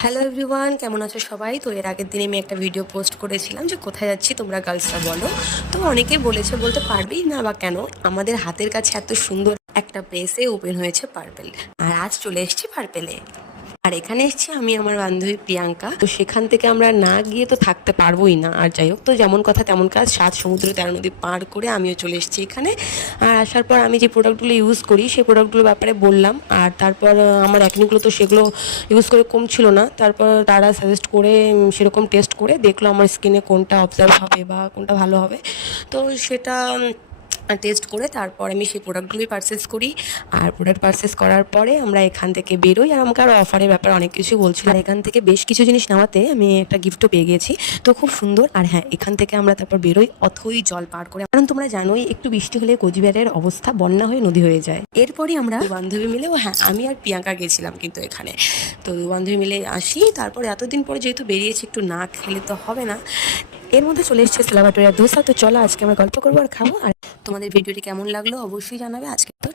Hello everyone, কেমন আছো সবাই? তো এর আগের দিনে আমি একটা ভিডিও পোস্ট করেছিলাম যে কোথায় যাচ্ছি তোমরা গার্লসরা বলো। তো অনেকেই বলেছে বলতে পারবেই না বা কেন, আমাদের হাতের কাছে এত সুন্দর একটা প্লেসে ওপেন হয়েছে পার্পেল, আর আজ চলে এসেছি পার্পেলে। আর এখানে এসেছি আমি আমার বান্ধবী প্রিয়াঙ্কা। তো সেখান থেকে আমরা না গিয়ে তো থাকতে পারবোই না। আর যাই হোক, তো যেমন কথা তেমন কাজ, 7 সমুদ্র 13 নদী পার করে আমিও চলে এসেছি এখানে। আর আসার পর আমি যে প্রোডাক্টগুলো ইউজ করি সেই প্রোডাক্টগুলোর ব্যাপারে বললাম। আর তারপর আমার অ্যাকনিগুলো তো সেগুলো ইউজ করে কম ছিল না। তারপর তারা সাজেস্ট করে সেরকম টেস্ট করে দেখলো আমার স্কিনে কোনটা অবজার্ভ হবে বা কোনটা ভালো হবে। তো সেটা টেস্ট করে তারপর আমি সেই প্রোডাক্টগুলোই পারচেস করি। আর প্রোডাক্ট পারচেস করার পরে আমরা এখান থেকে বেরোই। আর আমাকে আরও অফারের ব্যাপারে অনেক কিছু বলছিল। আর এখান থেকে বেশ কিছু জিনিস নেওয়াতে আমি একটা গিফটও পেয়ে গেছি, তো খুব সুন্দর। আর হ্যাঁ, এখান থেকে আমরা তারপর বেরোই অথই জল পার করে, কারণ তোমরা জানোই একটু বৃষ্টি হলে কোচবিহারের অবস্থা বন্যা হয়ে নদী হয়ে যায়। এরপরই আমরা বান্ধবী মিলে, হ্যাঁ আমি আর প্রিয়াঙ্কা গেছিলাম কিন্তু এখানে। তো বান্ধবী মিলে আসি। তারপর এতদিন পরে যেহেতু বেরিয়েছি, একটু না খেলে তো হবে না। এর মধ্যে চলে এসেছে সালাভাটোরিয়া ধোসা। তো চলো আজকে আমরা গল্প করবো আর খাবো। আর তোমাদের ভিডিওটি কেমন লাগলো অবশ্যই জানাবে। আজকে তো